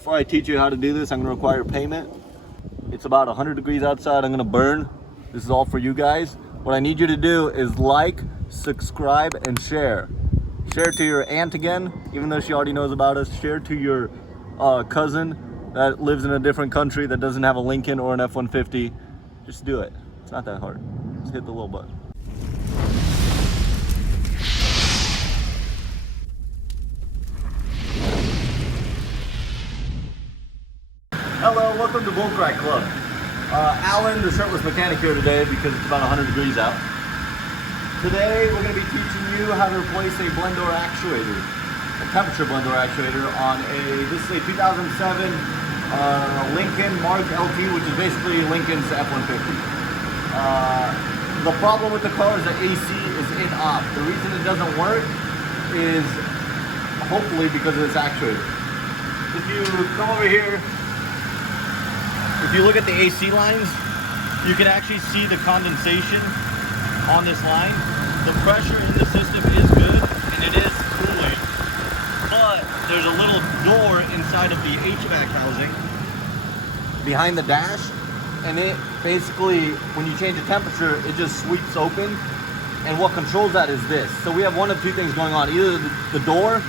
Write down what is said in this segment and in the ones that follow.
before I teach you how to do this, I'm gonna require payment. It's about 100 degrees outside. I'm gonna burn. This is all for you guys. What I need you to do is like, subscribe, and share. Share to your aunt again, even though she already knows about us. Share to your cousin that lives in a different country that doesn't have a Lincoln or an F-150. Just do it. It's not that hard. Just hit the little button. Hello, welcome to Bull Crack Club. Alan, the shirtless mechanic here today because it's about 100 degrees out. Today we're going to be teaching you how to replace a blend door actuator, a temperature blend door actuator on this is a 2007 Lincoln Mark LT, which is basically Lincoln's F-150. The problem with the car is that AC is in off. The reason it doesn't work is hopefully because of this actuator. If you come over here, if you look at the AC lines, you can actually see the condensation on this line. The pressure in the system is good and it is cooling, but there's a little door inside of the HVAC housing behind the dash, and it basically, when you change the temperature, it just sweeps open, and what controls that is this. So we have one of two things going on. Either the door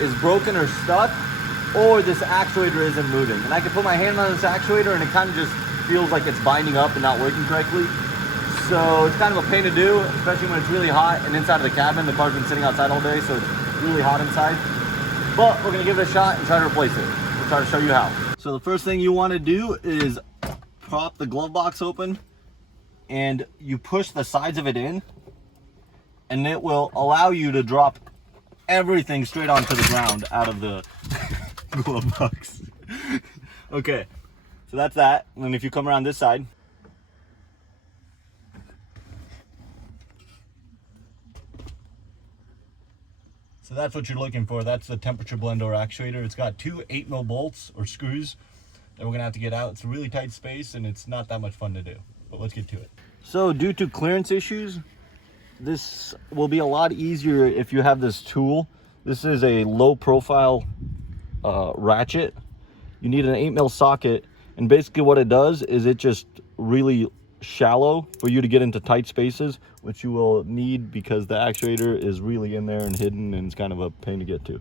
is broken or stuck, or this actuator isn't moving. And I can put my hand on this actuator and it kind of just feels like it's binding up and not working correctly. So it's kind of a pain to do, especially when it's really hot and inside of the cabin. The car's been sitting outside all day, so it's really hot inside. But we're gonna give it a shot and try to replace it. We'll try to show you how. So the first thing you wanna do is prop the glove box open, and you push the sides of it in, and it will allow you to drop everything straight onto the ground out of the glove box. Okay, so that's that. And then if you come around this side, so that's what you're looking for. That's the temperature blend door actuator. It's got two 8mm bolts or screws that we're gonna have to get out. It's a really tight space and it's not that much fun to do, but let's get to it. So due to clearance issues, this will be a lot easier if you have this tool. This is a low profile ratchet. You need an 8mm socket, and basically what it does is it just really shallow for you to get into tight spaces, which you will need because the actuator is really in there and hidden, and it's kind of a pain to get to.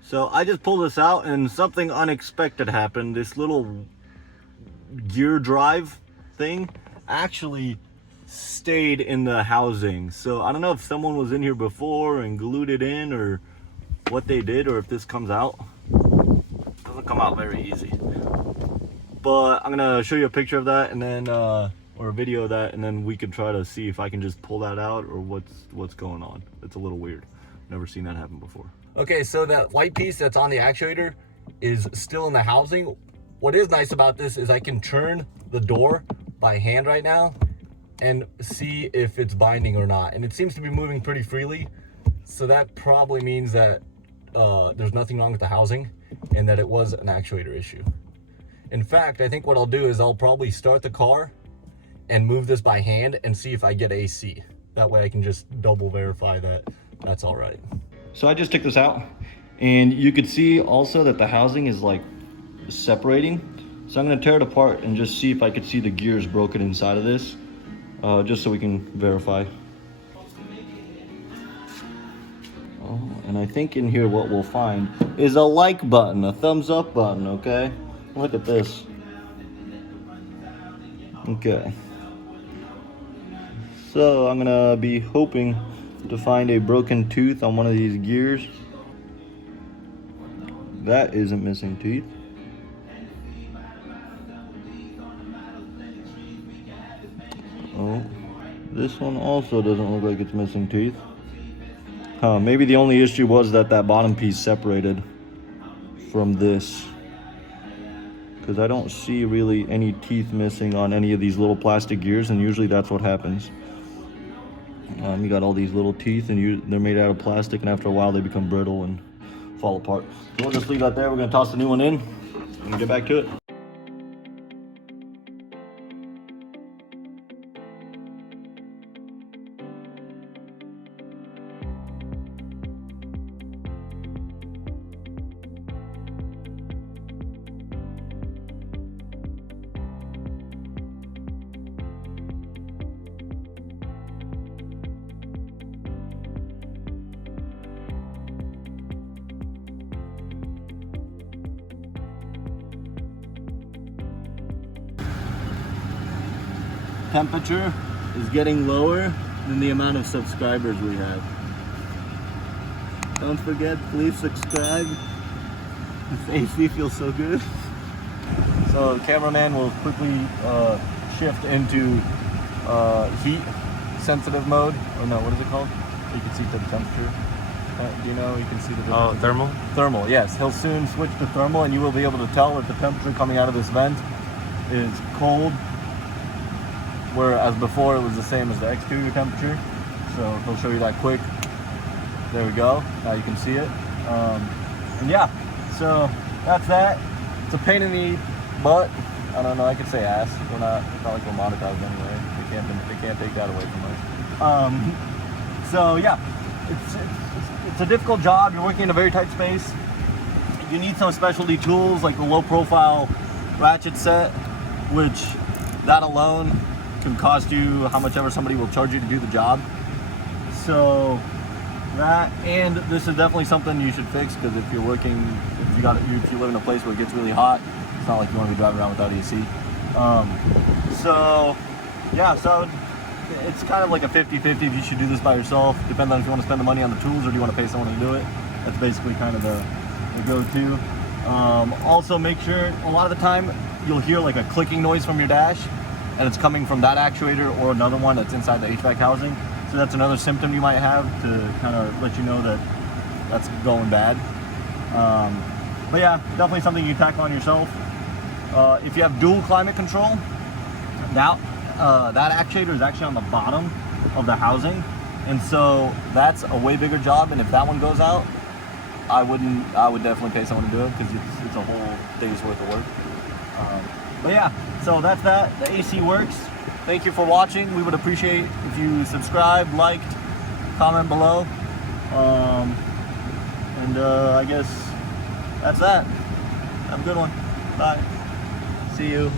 So I just pulled this out and something unexpected happened. This little gear drive thing actually stayed in the housing. So I don't know if someone was in here before and glued it in or what they did, or if this comes out. It doesn't come out very easy, but I'm gonna show you a picture of that, and then or a video of that, and then we can try to see if I can just pull that out or what's going on. It's a little weird. Never seen that happen before. Okay, so that white piece that's on the actuator is still in the housing. What is nice about this is I can turn the door by hand right now and see if it's binding or not. And it seems to be moving pretty freely. So that probably means that there's nothing wrong with the housing and that it was an actuator issue. In fact, I think what I'll do is I'll probably start the car and move this by hand and see if I get AC. That way I can just double verify that that's all right. So I just took this out, and you could see also that the housing is like separating. So I'm gonna tear it apart and just see if I could see the gears broken inside of this. Just so we can verify. Oh, and I think in here what we'll find is a like button, a thumbs up button, okay? Look at this. Okay. So I'm gonna be hoping to find a broken tooth on one of these gears. That isn't missing teeth. Oh, this one also doesn't look like it's missing teeth. Maybe the only issue was that bottom piece separated from this, because I don't see really any teeth missing on any of these little plastic gears, and usually that's what happens. You got all these little teeth, and they're made out of plastic, and after a while they become brittle and fall apart. So we'll just leave that there. We're gonna toss the new one in and get back to it. temperature is getting lower than the amount of subscribers we have. Don't forget, please subscribe. This AC feels so good. So the cameraman will quickly shift into heat sensitive mode. Or no, what is it called? You can see the temperature. Do you know? You can see the difference. Oh, thermal? Thermal, yes. He'll soon switch to thermal, and you will be able to tell if the temperature coming out of this vent is cold, whereas before it was the same as the exterior temperature. So he'll show you that quick. There we go. Now you can see it. And yeah, so that's that. It's a pain in the butt. I don't know. I could say ass. It's not like we're monetized anyway. They can't take that away from us. So yeah, it's a difficult job. You're working in a very tight space. You need some specialty tools like the low profile ratchet set, which that alone can cost you how much ever somebody will charge you to do the job. So that, and this is definitely something you should fix, because if you're working, if you live in a place where it gets really hot, it's not like you want to be driving around without AC. So yeah, so it's kind of like a 50-50 if you should do this by yourself, depending on if you want to spend the money on the tools or do you want to pay someone to do it. That's basically kind of the go-to. Also make sure, a lot of the time you'll hear like a clicking noise from your dash, and it's coming from that actuator or another one that's inside the HVAC housing. So that's another symptom you might have to kind of let you know that that's going bad. But yeah, definitely something you tackle on yourself. If you have dual climate control, now that actuator is actually on the bottom of the housing, and so that's a way bigger job. And if that one goes out, I would definitely pay someone to do it, because it's a whole day's worth of work. But yeah, so that's that. The AC works. Thank you for watching. We would appreciate if you subscribe, liked, comment below. I guess that's that. Have a good one. Bye. See you.